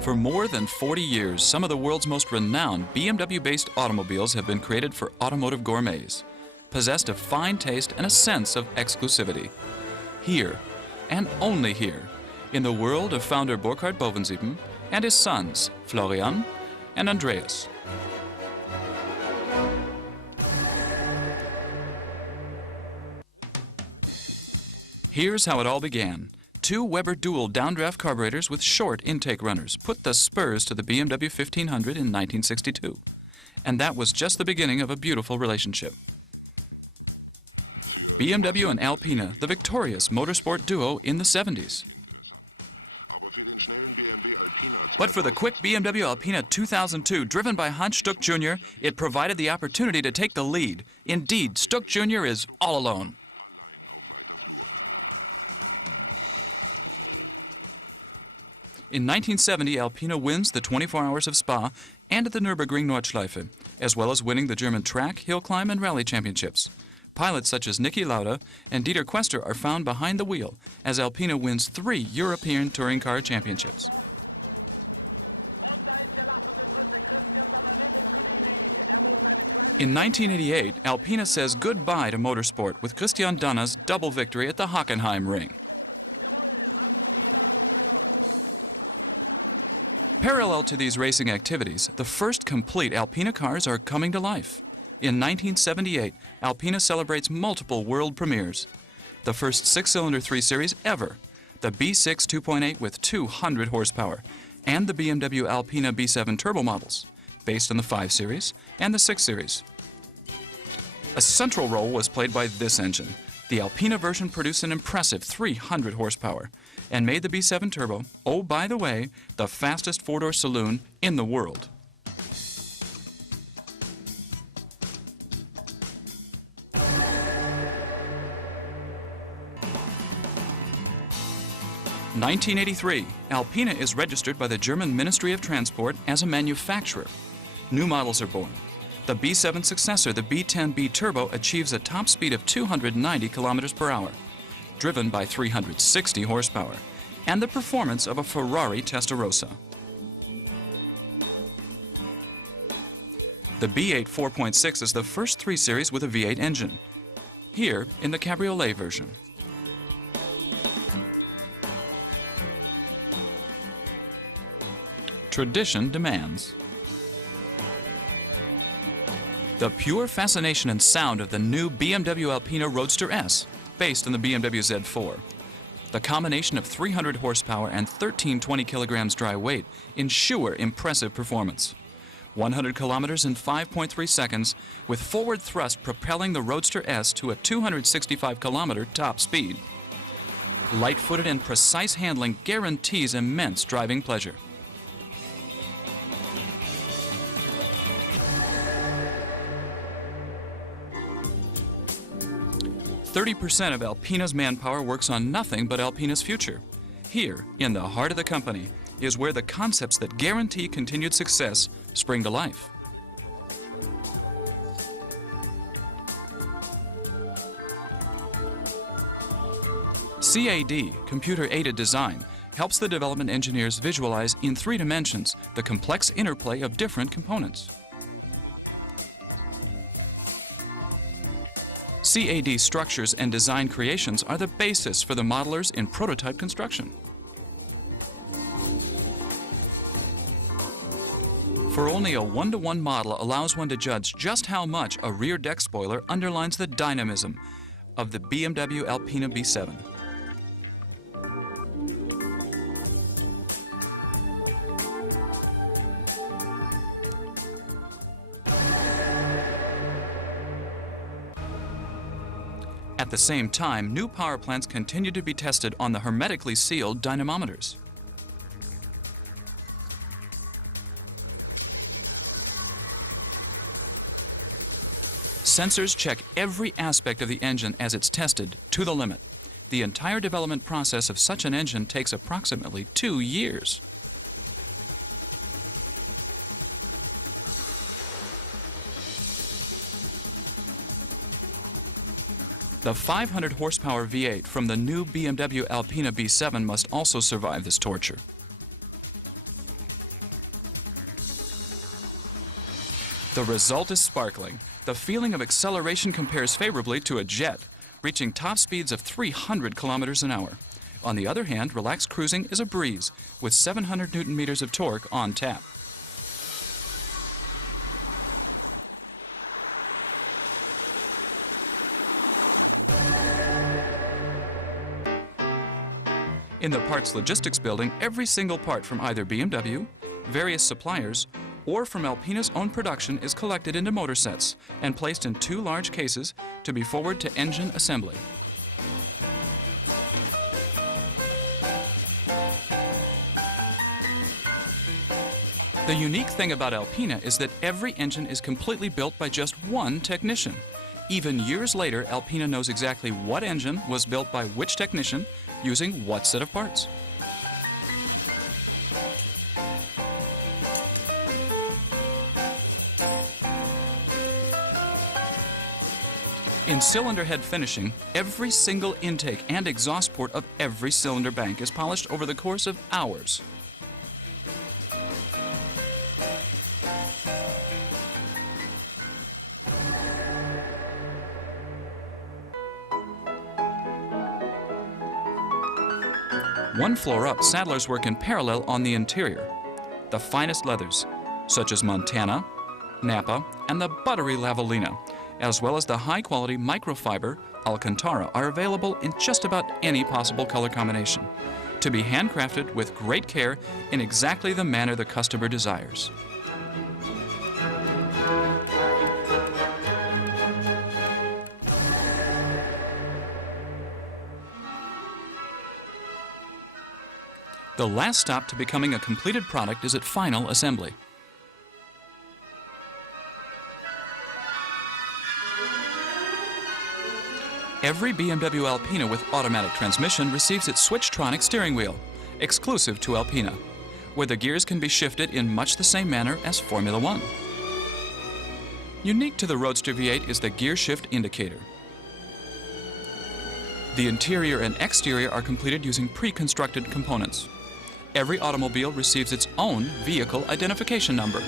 For more than 40 years, some of the world's most renowned BMW-based automobiles have been created for automotive gourmets, possessed of fine taste and a sense of exclusivity. Here, and only here, in the world of founder Burkhard Bovensiepen and his sons, Florian and Andreas. Here's how it all began. Two Weber dual downdraft carburetors with short intake runners put the spurs to the BMW 1500 in 1962. And that was just the beginning of a beautiful relationship. BMW and Alpina, the victorious motorsport duo in the 70s. But for the quick BMW Alpina 2002, driven by Hans Stuck Jr., it provided the opportunity to take the lead. Indeed, Stuck Jr. is all alone. In 1970, Alpina wins the 24 Hours of Spa and the Nürburgring Nordschleife, as well as winning the German track, hill climb, and rally championships. Pilots such as Niki Lauda and Dieter Quester are found behind the wheel as Alpina wins 3 European touring car championships. In 1988, Alpina says goodbye to motorsport with Christian Danner's double victory at the Hockenheim Ring. Parallel to these racing activities, the first complete Alpina cars are coming to life. In 1978, Alpina celebrates multiple world premieres. The first 6-cylinder 3 Series ever, the B6 2.8 with 200 horsepower, and the BMW Alpina B7 turbo models, based on the 5 Series and the 6 Series. A central role was played by this engine. The Alpina version produced an impressive 300 horsepower and made the B7 Turbo, oh by the way, the fastest 4-door saloon in the world. In 1983, Alpina is registered by the German Ministry of Transport as a manufacturer. New models are born. The B7 successor, the B10B Turbo, achieves a top speed of 290 kilometers per hour, driven by 360 horsepower, and the performance of a Ferrari Testarossa. The B8 4.6 is the first 3 Series with a V8 engine, here in the cabriolet version. Tradition demands. The pure fascination and sound of the new BMW Alpina Roadster S, based on the BMW Z4. The combination of 300 horsepower and 1320 kilograms dry weight ensure impressive performance. 100 kilometers in 5.3 seconds, with forward thrust propelling the Roadster S to a 265-kilometer top speed. Light-footed and precise handling guarantees immense driving pleasure. 30% of Alpina's manpower works on nothing but Alpina's future. Here, in the heart of the company, is where the concepts that guarantee continued success spring to life. CAD, computer-aided design, helps the development engineers visualize in 3 dimensions the complex interplay of different components. CAD structures and design creations are the basis for the modelers in prototype construction. For only a 1-to-1 model allows one to judge just how much a rear deck spoiler underlines the dynamism of the BMW Alpina B7. At the same time, new power plants continue to be tested on the hermetically sealed dynamometers. Sensors check every aspect of the engine as it's tested to the limit. The entire development process of such an engine takes approximately 2 years. The 500 horsepower V8 from the new BMW Alpina B7 must also survive this torture. The result is sparkling. The feeling of acceleration compares favorably to a jet, reaching top speeds of 300 kilometers an hour. On the other hand, relaxed cruising is a breeze, with 700 Newton meters of torque on tap. In the parts logistics building, every single part from either BMW, various suppliers, or from Alpina's own production is collected into motor sets and placed in 2 large cases to be forward to engine assembly. The unique thing about Alpina is that every engine is completely built by just one technician. Even years later, Alpina knows exactly what engine was built by which technician using what set of parts. In cylinder head finishing, every single intake and exhaust port of every cylinder bank is polished over the course of hours. One floor up, saddlers work in parallel on the interior. The finest leathers, such as Montana, Napa, and the buttery Lavalina, as well as the high-quality microfiber Alcantara, are available in just about any possible color combination, to be handcrafted with great care in exactly the manner the customer desires. The last stop to becoming a completed product is at final assembly. Every BMW Alpina with automatic transmission receives its Switchtronic steering wheel, exclusive to Alpina, where the gears can be shifted in much the same manner as Formula One. Unique to the Roadster V8 is the gear shift indicator. The interior and exterior are completed using pre-constructed components. Every automobile receives its own vehicle identification number.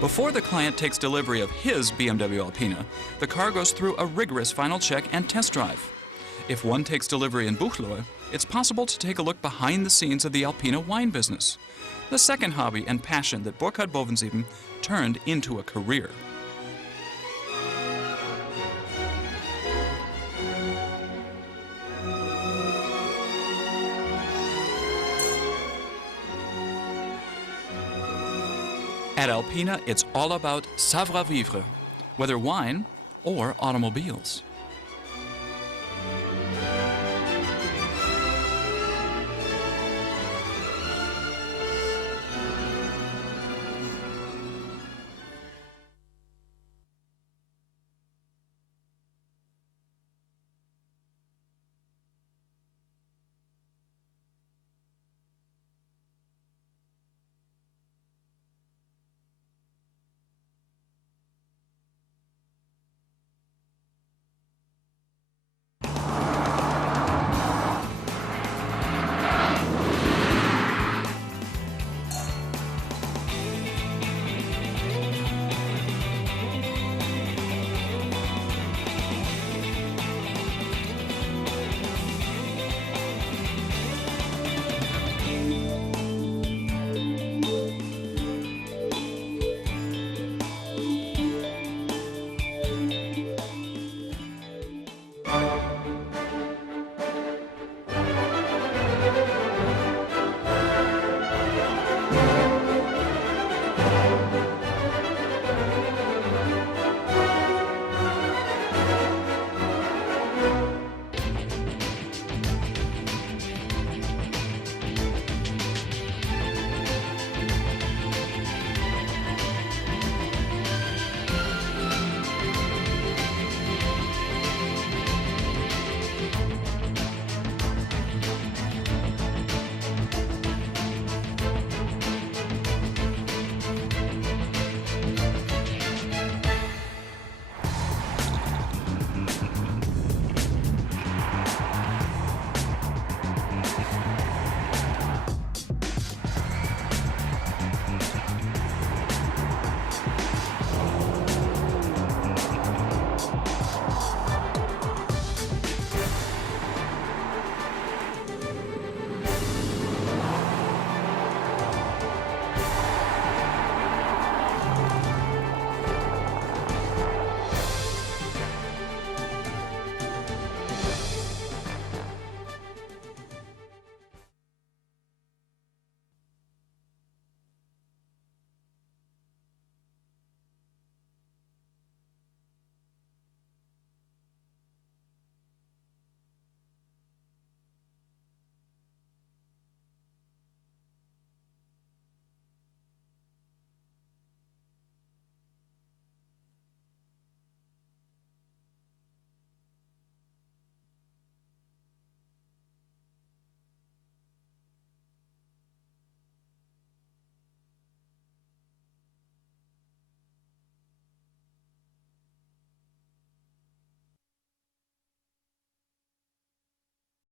Before the client takes delivery of his BMW Alpina, the car goes through a rigorous final check and test drive. If one takes delivery in Buchloe, it's possible to take a look behind the scenes of the Alpina wine business, the second hobby and passion that Burkhard Bovensieben turned into a career. At Alpina, it's all about savoir-vivre, whether wine or automobiles.